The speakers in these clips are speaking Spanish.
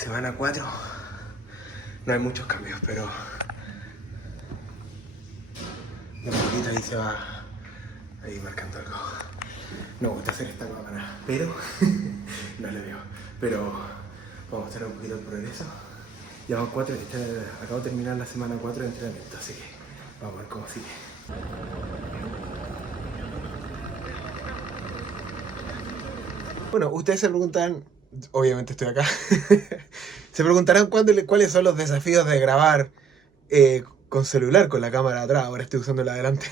Semana 4. No hay muchos cambios, pero de poquito ahí se va ahí marcando algo. No me gusta hacer esta cámara, pero no le veo. Pero vamos a mostrar un poquito el progreso. Llevamos 4, acabo de terminar la semana 4 de entrenamiento, así que vamos a ver cómo sigue. Bueno, ustedes se preguntan, obviamente estoy acá, se preguntarán cuáles son los desafíos de grabar con celular, con la cámara atrás. Ahora estoy usando la de adelante.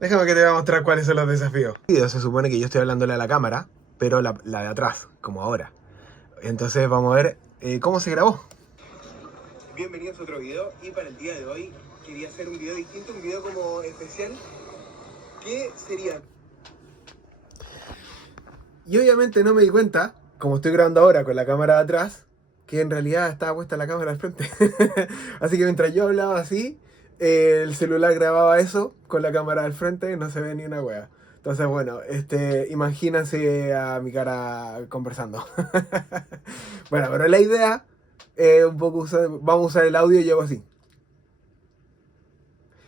Déjame que te voy a mostrar cuáles son los desafíos. Se supone que yo estoy hablándole a la cámara, pero la de atrás, como ahora. Entonces vamos a ver cómo se grabó. Bienvenidos a otro video, y para el día de hoy quería hacer un video distinto, un video como especial, que sería... Y obviamente no me di cuenta, como estoy grabando ahora con la cámara de atrás, que en realidad estaba puesta la cámara al frente. Así que mientras yo hablaba así, el celular grababa eso con la cámara al frente y no se ve ni una wea. Entonces bueno, imagínense a mi cara conversando. Bueno, pero la idea es un poco vamos a usar el audio y yo hago así.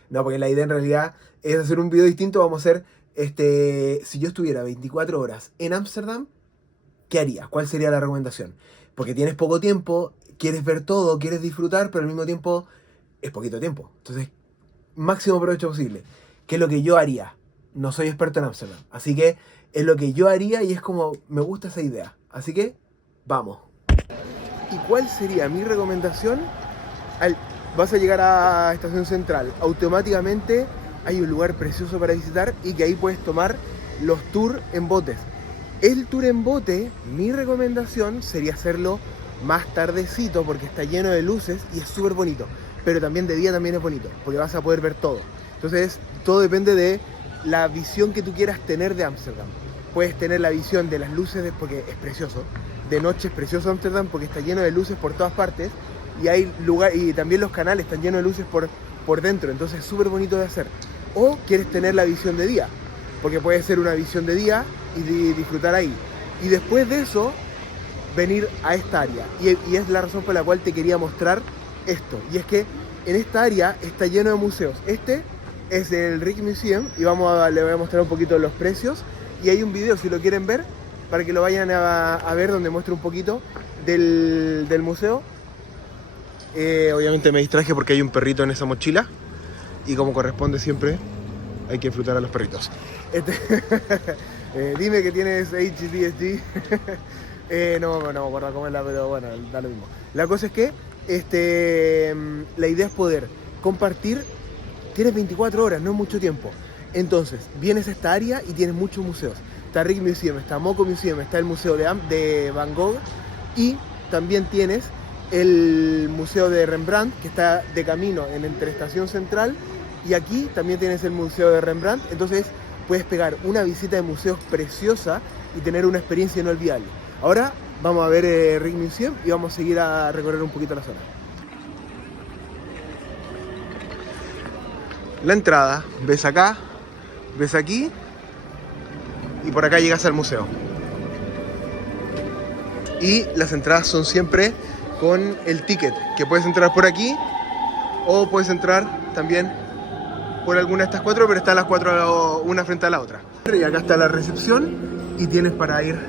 No, porque la idea en realidad es hacer un video distinto. Vamos a hacer, si yo estuviera 24 horas en Ámsterdam, ¿qué harías? ¿Cuál sería la recomendación? Porque tienes poco tiempo, quieres ver todo, quieres disfrutar, pero al mismo tiempo es poquito tiempo. Entonces, máximo provecho posible. ¿Qué es lo que yo haría? No soy experto en Ámsterdam, así que es lo que yo haría y es como, me gusta esa idea. Así que, vamos. ¿Y cuál sería mi recomendación? Vas a llegar a Estación Central, automáticamente hay un lugar precioso para visitar y que ahí puedes tomar los tours en botes. El tour en bote, mi recomendación sería hacerlo más tardecito porque está lleno de luces y es súper bonito. Pero también de día también es bonito, porque vas a poder ver todo. Entonces, todo depende de la visión que tú quieras tener de Ámsterdam. Puedes tener la visión de las luces, porque es precioso. De noche es precioso Ámsterdam porque está lleno de luces por todas partes. Y hay lugar, y también los canales están llenos de luces por dentro. Entonces es súper bonito de hacer. O quieres tener la visión de día, porque puede ser una visión de día y disfrutar ahí. Y después de eso, venir a esta área. Y es la razón por la cual te quería mostrar esto. Y es que en esta área está lleno de museos. Este es el Rijksmuseum y le voy a mostrar un poquito los precios. Y hay un video, si lo quieren ver, para que lo vayan a ver, donde muestro un poquito del museo. Obviamente me distraje porque hay un perrito en esa mochila. Y como corresponde siempre, hay que disfrutar a los perritos. Dime que tienes HDSD. No me acuerdo cómo es pero bueno, da lo mismo. La cosa es que la idea es poder compartir. Tienes 24 horas, no es mucho tiempo. Entonces, vienes a esta área y tienes muchos museos. Está Rijksmuseum, está Moco Museum, está el museo de Van Gogh. Y también tienes el museo de Rembrandt, que está de camino entre Estación Central. Y aquí también tienes el museo de Rembrandt. Entonces, puedes pegar una visita de museos preciosa y tener una experiencia inolvidable. Ahora vamos a ver Rijksmuseum y vamos a seguir a recorrer un poquito la zona. La entrada, ves acá, ves aquí y por acá llegas al museo. Y las entradas son siempre con el ticket, que puedes entrar por aquí o puedes entrar también por alguna de estas cuatro, pero están las cuatro una frente a la otra. Y acá está la recepción y tienes para ir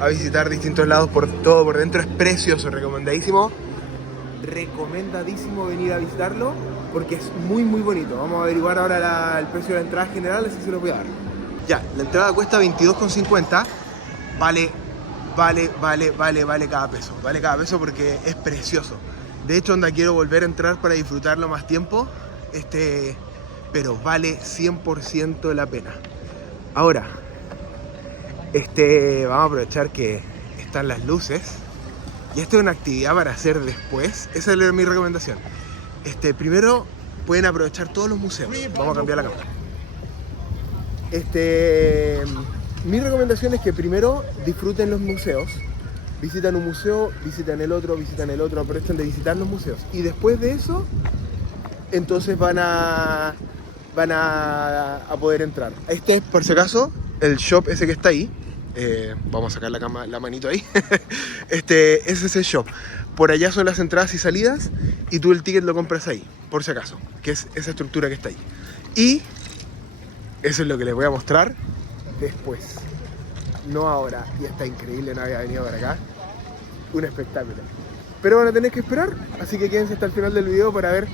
a visitar distintos lados por todo por dentro. Es precioso, recomendadísimo venir a visitarlo porque es muy bonito. Vamos a averiguar ahora el precio de la entrada general, así se lo voy a dar. Ya, la entrada cuesta 22,50. Vale cada peso. Vale cada peso porque es precioso. De hecho, quiero volver a entrar para disfrutarlo más tiempo. Pero vale 100% la pena. Ahora, vamos a aprovechar que están las luces. Y esto es una actividad para hacer después. Esa es mi recomendación. Primero pueden aprovechar todos los museos. Vamos a cambiar la cámara. Mi recomendación es que primero disfruten los museos. Visitan un museo, visitan el otro, aprovechen de visitar los museos. Y después de eso, entonces van a poder entrar. Este es, por si acaso, el shop ese que está ahí. Vamos a sacar la manito ahí. Ese es el shop. Por allá son las entradas y salidas y tú el ticket lo compras ahí, por si acaso, que es esa estructura que está ahí. Y eso es lo que les voy a mostrar después, no ahora. Y está increíble, no había venido para acá. Un espectáculo. Pero van a tener que esperar, así que quédense hasta el final del video para ver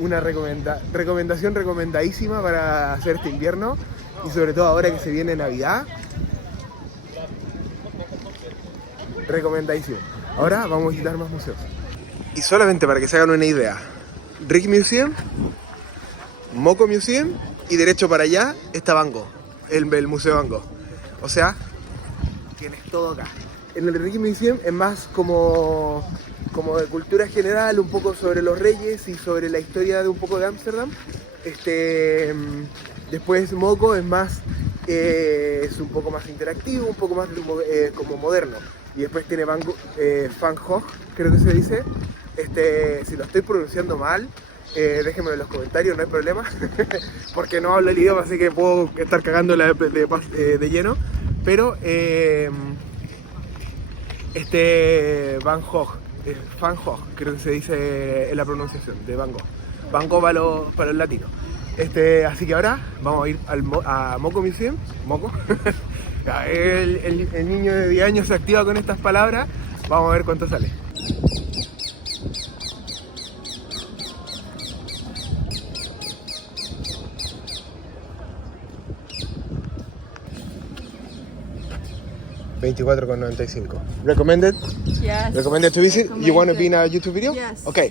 una recomendación recomendadísima para hacer este invierno. Y sobre todo ahora que se viene Navidad. Recomendadísimo. Ahora vamos a visitar más museos. Y solamente para que se hagan una idea, Rijksmuseum, Moco Museum y derecho para allá está Van Gogh, el Museo Van Gogh. O sea, tienes todo acá. En el Rijksmuseum es más como de cultura general, un poco sobre los reyes y sobre la historia de un poco de Ámsterdam. Después Moco es más, es un poco más interactivo, un poco más como moderno. Y después tiene Van Gogh, creo que se dice. Si lo estoy pronunciando mal, déjenmelo en los comentarios, no hay problema. Porque no hablo el idioma, así que puedo estar cagando de lleno. Pero Van Gogh, creo que se dice en la pronunciación de Van Gogh. Van Gogh para los latinos. Así que ahora vamos a ir a Moco Museum. Moco. El niño de 10 años se activa con estas palabras. Vamos a ver cuánto sale. $24.95. Recommended? Yes. Recommended to visit? Recommended. You want to be in a YouTube video? Yes. Okay.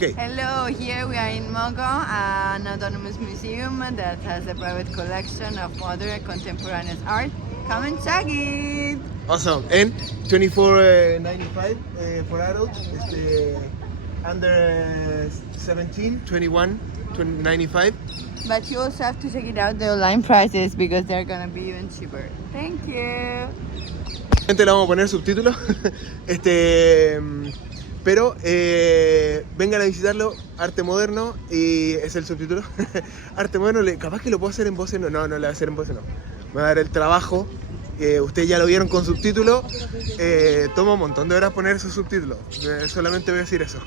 Hello, here we are in Mogo, an autonomous museum that has a private collection of modern contemporaneous art. Come and check it! Awesome. And $24.95 for adults. Under 17, $21.95. But you also have to check it out the online prices because they're gonna be even cheaper. Thank you! Le vamos a poner subtítulos. Pero vengan a visitarlo, Arte Moderno, y es el subtítulo. Arte Moderno, capaz que lo puedo hacer en voz en no, no le voy a hacer en voz en no. Me va a dar el trabajo, ustedes ya lo vieron con subtítulos, toma un montón de horas poner esos subtítulos, solamente voy a decir eso.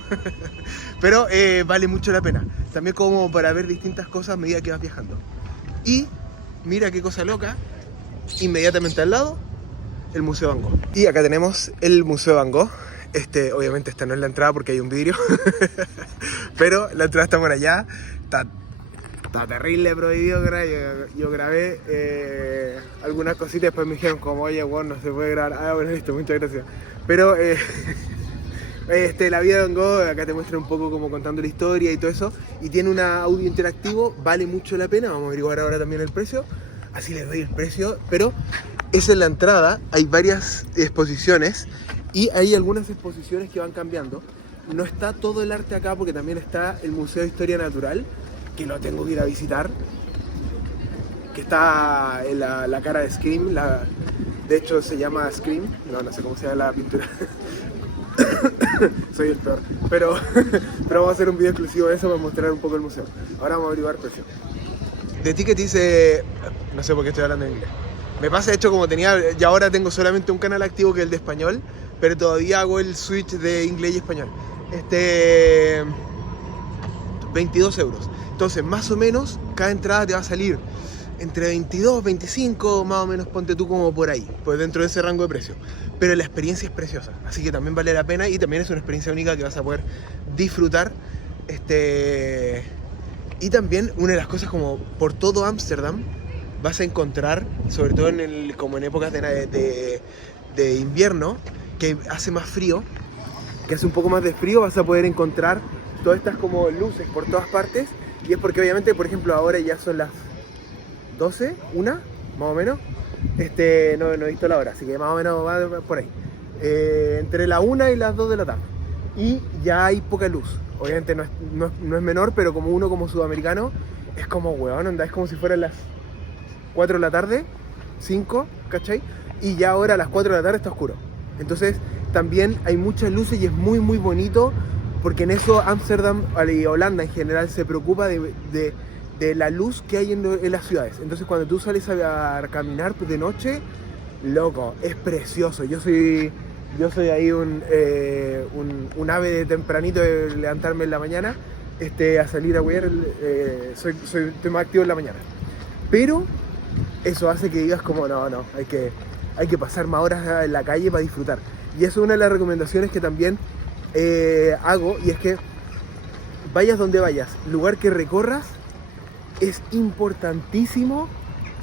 Pero vale mucho la pena, también como para ver distintas cosas a medida que vas viajando. Y mira qué cosa loca, inmediatamente al lado, el Museo Van Gogh. Y acá tenemos el Museo Van Gogh. Obviamente esta no es la entrada porque hay un vidrio. Pero la entrada está por allá. Está terrible prohibido. Yo grabé algunas cositas, después me dijeron como, oye, bueno, no se puede grabar. Ah, bueno, listo, muchas gracias. Pero la vida de Van Gogh, acá te muestra un poco como contando la historia y todo eso. Y tiene un audio interactivo, vale mucho la pena. Vamos a averiguar ahora también el precio. Así les doy el precio. Pero esa es la entrada, hay varias exposiciones. Y hay algunas exposiciones que van cambiando. No está todo el arte acá porque también está el Museo de Historia Natural, que lo tengo que ir a visitar. Que está en la cara de Scream. De hecho se llama Scream. No sé cómo se llama la pintura. Soy el peor. Pero vamos a hacer un video exclusivo de eso para mostrar un poco el museo. Ahora vamos a averiguar precio. De ticket dice... No sé por qué estoy hablando en inglés. Me pasa, de hecho, como tenía... Y ahora tengo solamente un canal activo que es el de español. Pero todavía hago el switch de inglés y español. 22 euros. Entonces, más o menos, cada entrada te va a salir entre 22, 25, más o menos, ponte tú como por ahí, pues dentro de ese rango de precio. Pero la experiencia es preciosa, así que también vale la pena y también es una experiencia única que vas a poder disfrutar. Y también una de las cosas, como por todo Ámsterdam vas a encontrar, sobre todo como en épocas de invierno, que hace más frío, que hace un poco más de frío, vas a poder encontrar todas estas como luces por todas partes. Y es porque obviamente, por ejemplo, ahora ya son las 12, una, más o menos. No he visto la hora, así que más o menos va por ahí. Entre la 1 y las 2 de la tarde. Y ya hay poca luz. Obviamente no es menor, pero como uno como sudamericano, es como, weón, onda, es como si fueran las 4 de la tarde, 5, ¿cachai? Y ya ahora a las 4 de la tarde está oscuro. Entonces también hay muchas luces y es muy muy bonito, porque en eso Ámsterdam y Holanda en general se preocupa de la luz que hay en las ciudades. Entonces cuando tú sales a caminar de noche, Loco, es precioso. Yo soy ahí un ave de tempranito de levantarme en la mañana, a salir a huear, estoy más activo en la mañana. Pero eso hace que digas como, no, hay que pasar más horas en la calle para disfrutar. Y eso es una de las recomendaciones que también hago, y es que vayas donde vayas, lugar que recorras, es importantísimo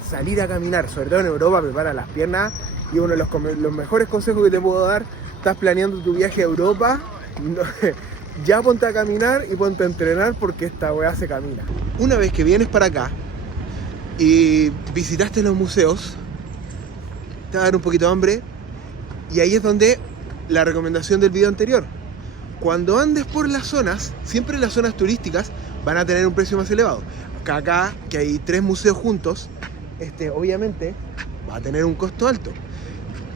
salir a caminar. Sobre todo en Europa, prepara las piernas, y uno de los mejores consejos que te puedo dar: estás planeando tu viaje a Europa, ya ponte a caminar y ponte a entrenar, porque esta weá se camina. Una vez que vienes para acá y visitaste los museos, te va a dar un poquito de hambre, y ahí es donde la recomendación del video anterior: cuando andes por las zonas, siempre las zonas turísticas van a tener un precio más elevado. Acá, que hay 3 museos juntos, obviamente va a tener un costo alto.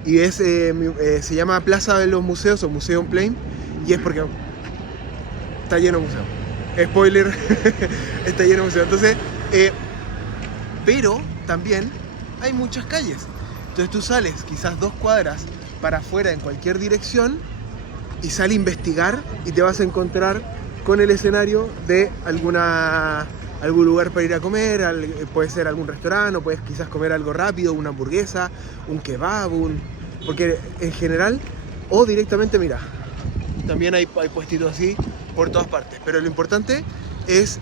Y se llama Plaza de los Museos o Museum Plain, y es porque está lleno de museos. Spoiler, está lleno de museos. Entonces, pero también hay muchas calles. Entonces tú sales quizás 2 cuadras para afuera en cualquier dirección y sales a investigar, y te vas a encontrar con el escenario de algún lugar para ir a comer, puede ser algún restaurante, o puedes quizás comer algo rápido, una hamburguesa, un kebab, porque en general, o directamente, mira, también hay puestitos así por todas partes. Pero lo importante es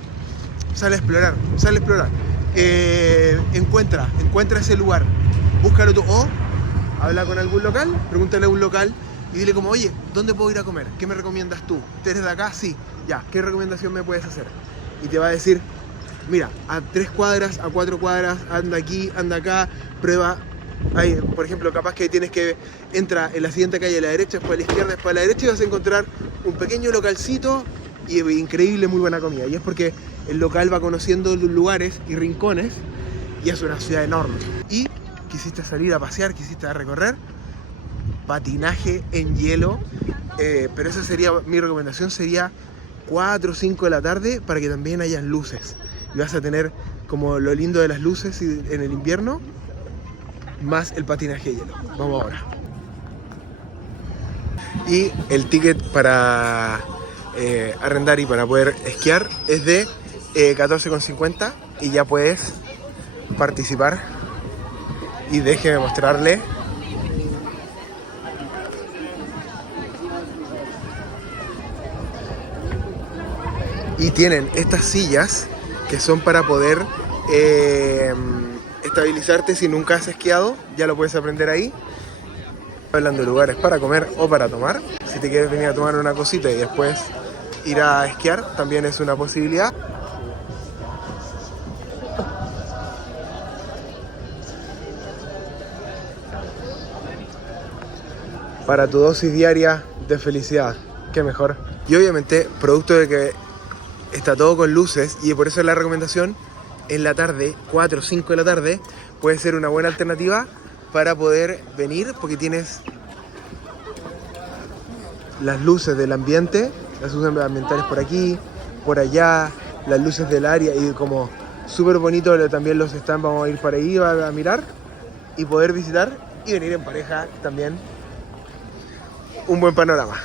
sale a explorar. Encuentra ese lugar, búscalo tú, o habla con algún local, pregúntale a un local y dile como, oye, ¿dónde puedo ir a comer? ¿Qué me recomiendas tú? ¿Eres de acá? Sí, ya, ¿qué recomendación me puedes hacer? Y te va a decir, mira, a 3 cuadras, a 4 cuadras, anda aquí, anda acá, prueba. Hay, por ejemplo, capaz que tienes que entra en la siguiente calle a la derecha, después a la izquierda, después a la derecha, y vas a encontrar un pequeño localcito y increíble, muy buena comida. Y es porque el local va conociendo los lugares y rincones, y es una ciudad enorme. Y quisiste salir a pasear, quisiste recorrer, patinaje en hielo, pero esa sería mi recomendación, sería 4 o 5 de la tarde, para que también hayan luces. Y vas a tener como lo lindo de las luces en el invierno, más el patinaje de hielo. Vamos ahora. Y el ticket para arrendar y para poder esquiar es de 14,50, y ya puedes participar. Y déjeme mostrarle. Y tienen estas sillas que son para poder estabilizarte si nunca has esquiado. Ya lo puedes aprender ahí. Hablando de lugares para comer o para tomar, si te quieres venir a tomar una cosita y después ir a esquiar, también es una posibilidad. Para tu dosis diaria de felicidad, qué mejor. Y obviamente, producto de que está todo con luces, y por eso la recomendación en la tarde, 4 o 5 de la tarde, puede ser una buena alternativa para poder venir, porque tienes las luces del ambiente, las luces ambientales por aquí, por allá, las luces del área, y como súper bonito también los stands. Vamos a ir para ahí a mirar y poder visitar y venir en pareja también. Un buen panorama.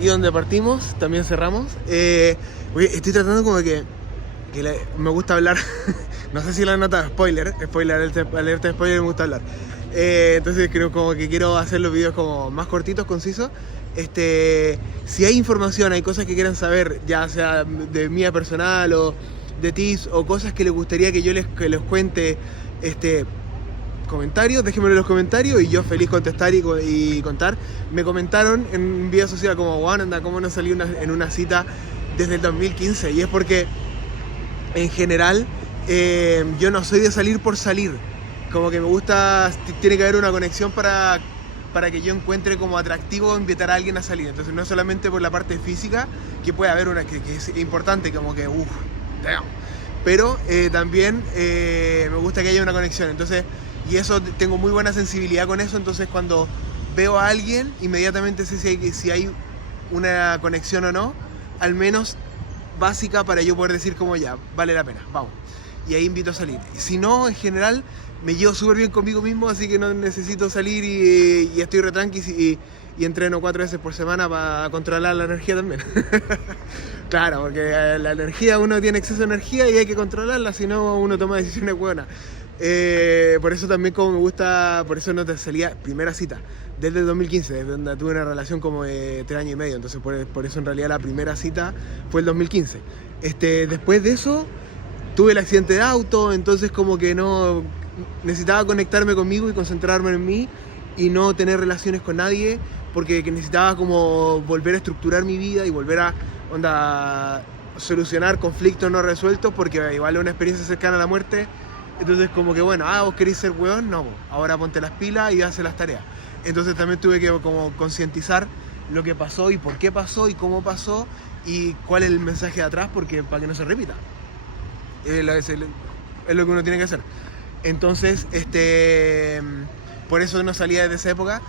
Y donde partimos, también cerramos. Estoy tratando como que me gusta hablar. No sé si la nota, spoiler, alerta spoiler, me gusta hablar. Entonces creo como que quiero hacer los videos como más cortitos, concisos. Si hay información, hay cosas que quieran saber, ya sea de mía personal o de tips, o cosas que les gustaría que yo les cuente, comentarios, déjenmelo en los comentarios y yo feliz contestar y contar. Me comentaron en un video social como, bueno, anda, ¿cómo no salí en una cita desde el 2015? Y es porque en general yo no soy de salir por salir, como que me gusta, tiene que haber una conexión para que yo encuentre como atractivo invitar a alguien a salir. Entonces no es solamente por la parte física, que puede haber una que es importante, como que pero también me gusta que haya una conexión. Entonces, y eso, tengo muy buena sensibilidad con eso. Entonces cuando veo a alguien, inmediatamente sé si hay una conexión o no. Al menos básica para yo poder decir como ya, vale la pena, vamos. Y ahí invito a salir. Si no, en general, me llevo súper bien conmigo mismo, así que no necesito salir y estoy re tranqui y entreno 4 veces por semana para controlar la energía también. Claro, porque la energía, uno tiene exceso de energía y hay que controlarla, si no uno toma decisiones buenas. Por eso también como me gusta, por eso no te salía primera cita, desde el 2015, desde donde tuve una relación como de 3 años y medio, entonces por eso en realidad la primera cita fue el 2015. Después de eso tuve el accidente de auto, entonces como que no necesitaba conectarme conmigo y concentrarme en mí y no tener relaciones con nadie, porque necesitaba como volver a estructurar mi vida y volver a solucionar conflictos no resueltos, porque igual es una experiencia cercana a la muerte. Entonces como que bueno, vos querés ser weón, no, ahora ponte las pilas y hace las tareas. Entonces también tuve que como concientizar lo que pasó y por qué pasó y cómo pasó y cuál es el mensaje de atrás, porque para que no se repita. Es lo que uno tiene que hacer. Entonces, por eso no salía desde esa época.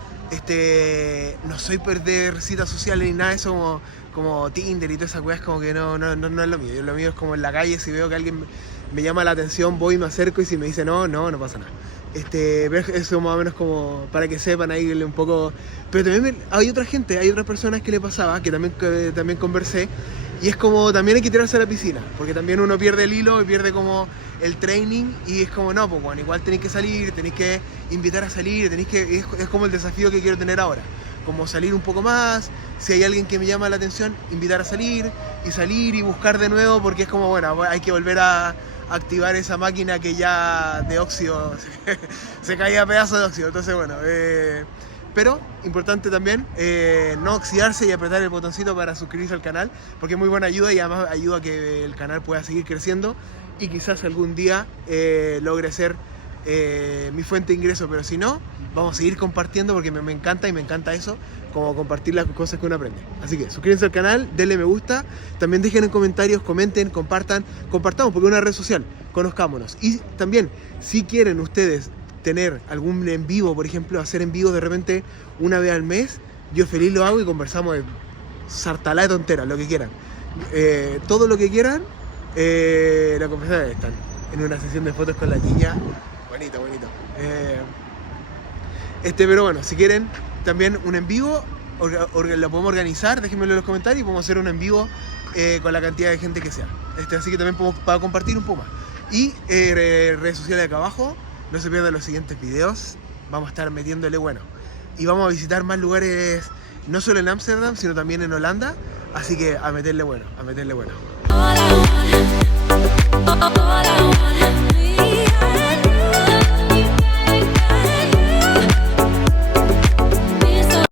No soy perder citas sociales ni nada de eso como Tinder y todas esas weas, como que no es lo mío. Lo mío es como en la calle, si veo que alguien me llama la atención, voy y me acerco, y si me dice no pasa nada. Eso más o menos como para que sepan ahí un poco. Pero también hay otra gente, hay otras personas que le pasaba, que también conversé, y es como también hay que tirarse a la piscina, porque también uno pierde el hilo y pierde como el training, y es como no, pues bueno, igual tenéis que salir, tenéis que invitar a salir, es como el desafío que quiero tener ahora, como salir un poco más, si hay alguien que me llama la atención, invitar a salir y buscar de nuevo, porque es como bueno, hay que volver a activar esa máquina que ya de óxido se caía a pedazos de óxido. Entonces bueno, pero importante también no oxidarse y apretar el botoncito para suscribirse al canal, porque es muy buena ayuda y además ayuda a que el canal pueda seguir creciendo y quizás algún día logre ser mi fuente de ingreso. Pero si no, vamos a seguir compartiendo, porque me encanta, y me encanta eso, como compartir las cosas que uno aprende. Así que suscríbanse al canal, denle me gusta, también dejen en comentarios, comenten, compartamos, porque es una red social, conozcámonos. Y también, si quieren ustedes tener algún en vivo, por ejemplo, hacer en vivo de repente una vez al mes, yo feliz lo hago y conversamos de sartalá de tonteras, lo que quieran. Todo lo que quieran, la conversación están en una sesión de fotos con la niña. Bonito. Pero bueno, si quieren también un en vivo, lo podemos organizar, déjenmelo en los comentarios y podemos hacer un en vivo con la cantidad de gente que sea. Así que también podemos para compartir un poco más. Y redes sociales acá abajo, no se pierdan los siguientes videos, vamos a estar metiéndole bueno. Y vamos a visitar más lugares, no solo en Ámsterdam, sino también en Holanda, así que a meterle bueno.